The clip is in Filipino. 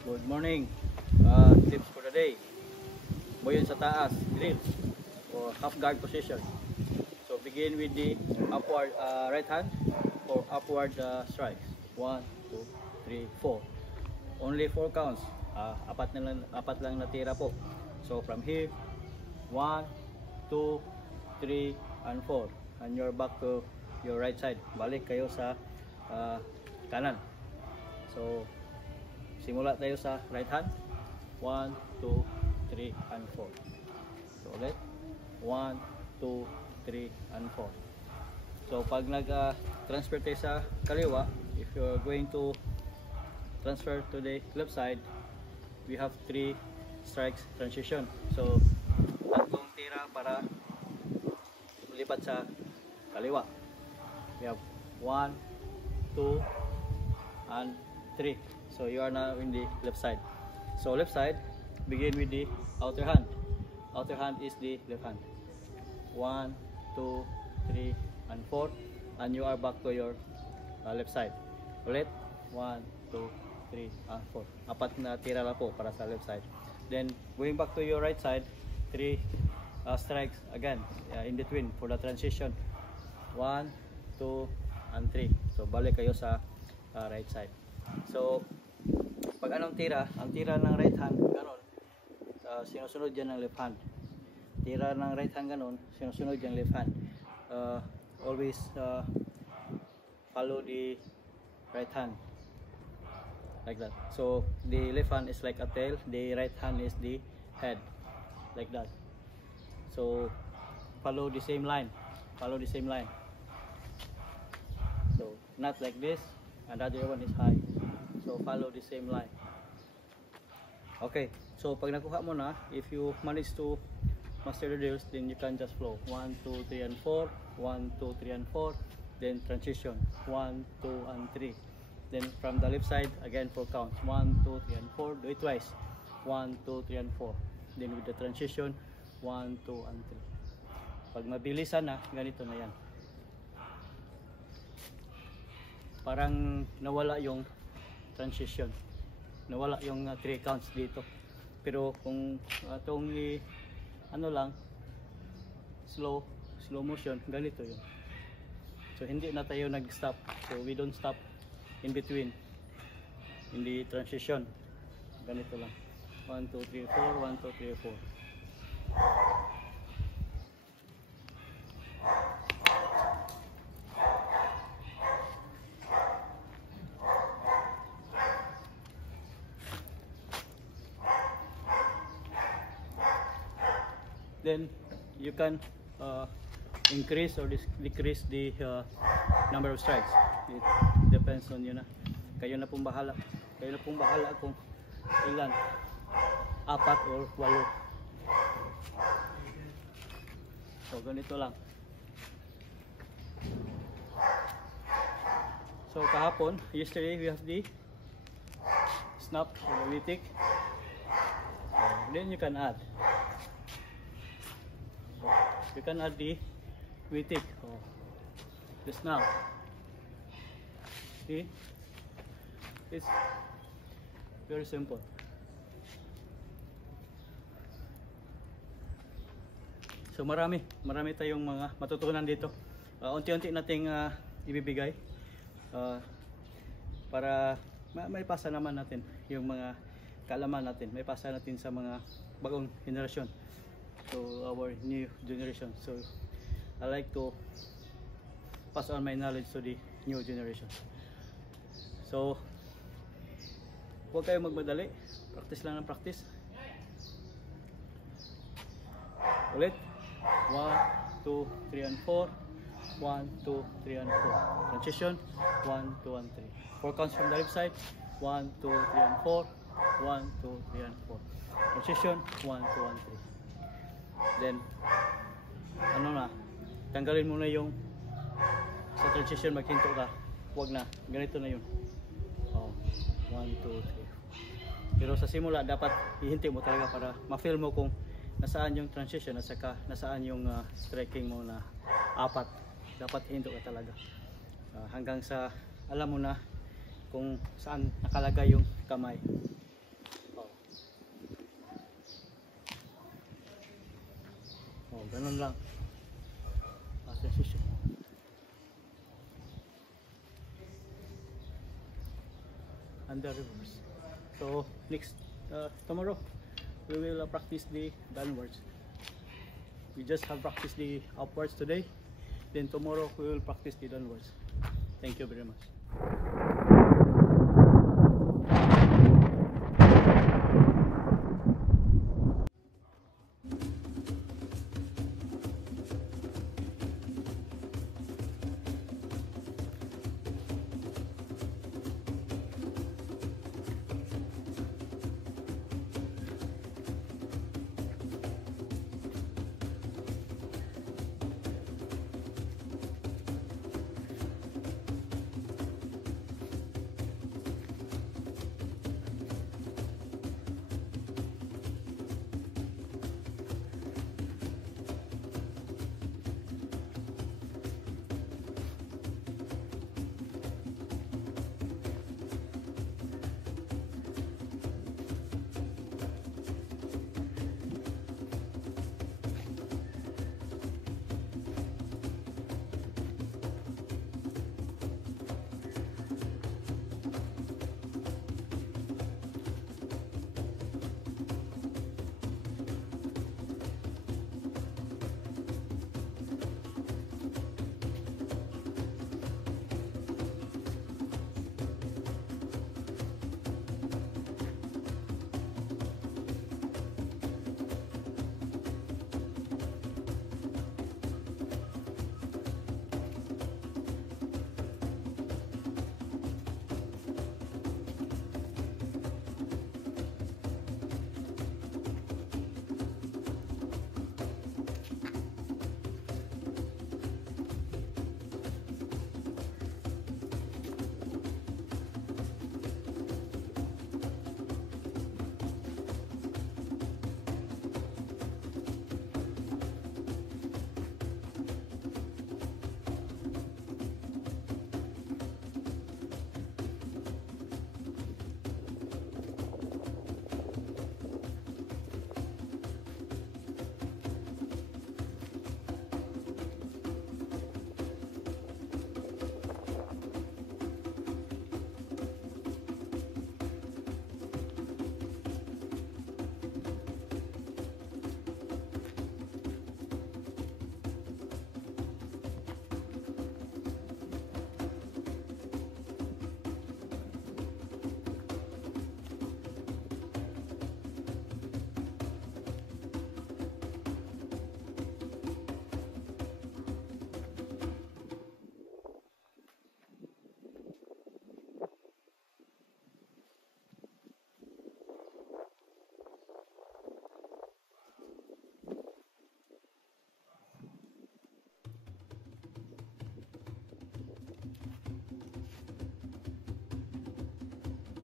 Good morning. Tips for the day. Buyon sa taas, drill or half guard position. So begin with the upward right hand for upward strikes. 1, 2, 3, 4. Only 4 counts. Apat lang natira po. So from here, 1, 2, 3, and 4. And you're back to your right side. Balik kayo sa kanan. So simula tayo sa right hand. 1, 2, 3, and 4. So ulit. 1, 2, 3, and 4. So pag nag-transfer tayo sa kaliwa, if you're going to transfer to the left side, we have 3 strikes transition. So tatlong tira para lipat sa kaliwa. We have 1, 2, and 3. So you are now in the left side. So left side, begin with the outer hand. Outer hand is the left hand. 1, 2, 3, and 4. And you are back to your left side. Ulit. 1, 2, 3, and 4. Apat na tira lang po para sa left side. Then going back to your right side, 3 strikes again in between for the transition. 1, 2, and 3. So balik kayo sa right side. So pag anong tira, ang tira ng right hand ganon, sinusunod yan ng left hand. Tira ng right hand ganon, sinusunod yung left hand. Always follow the right hand like that. So the left hand is like a tail, the right hand is the head, like that. So follow the same line. Follow the same line. So not like this, and the other one is high. So follow the same line. Okay, so pag nakuha mo na, if you manage to master the drills, then you can just flow 1, 2, 3, and 4. 1, 2, 3, and 4. Then transition 1, 2, and 3. Then from the left side again 4 counts. 1, 2, 3, and 4. Do it twice. 1, 2, 3, and 4. Then with the transition 1, 2, and 3. Pag mabilisan na, ganito na yan. Parang nawala yung transition, nawala yung 3 counts dito. Pero kung itong ano lang, slow motion, ganito yun. So hindi na tayo nag-stop. So we don't stop in between in the transition. Ganito lang. 1, 2, 3, 4. 1, 2, 3, 4. Then you can increase or decrease the number of strikes. It depends on you na. Kayo na pong bahala. Kayo na pong bahala kung ilan, 4 or 8. So ganito lang. So kahapon, yesterday we have the snap or the witik. Then you can add. You can add the witik or the snap. See? It's very simple. So marami tayong mga matutunan dito. Unti-unti nating ibibigay para may pasa naman natin yung mga kaalaman natin. May pasa natin sa mga bagong henerasyon. To our new generation. So I like to pass on my knowledge to the new generation. So huwag kayong magmadali, practice lang ng practice. Ulit. 1, 2, 3, and 4. 1, 2, 3, and 4. Transition 1, 2, and 3. 4 counts from the left side. 1, 2, 3, and 4. 1, 2, 3, and 4. Transition 1, 2, and 3. Then ano na, tanggalin mo na yung sa transition, maghinto ka, huwag na, ganito na yun. 1, 2, 3. Pero sa simula dapat ihinti mo talaga para ma-feel mo kung nasaan yung transition at saka nasaan yung striking mo na 4. Dapat hinto ka talaga hanggang sa alam mo na kung saan nakalagay yung kamay. Ganun lang. Transition. Under reverse. So next tomorrow we will practice the downwards. We just have practiced the upwards today. Then tomorrow we will practice the downwards. Thank you very much.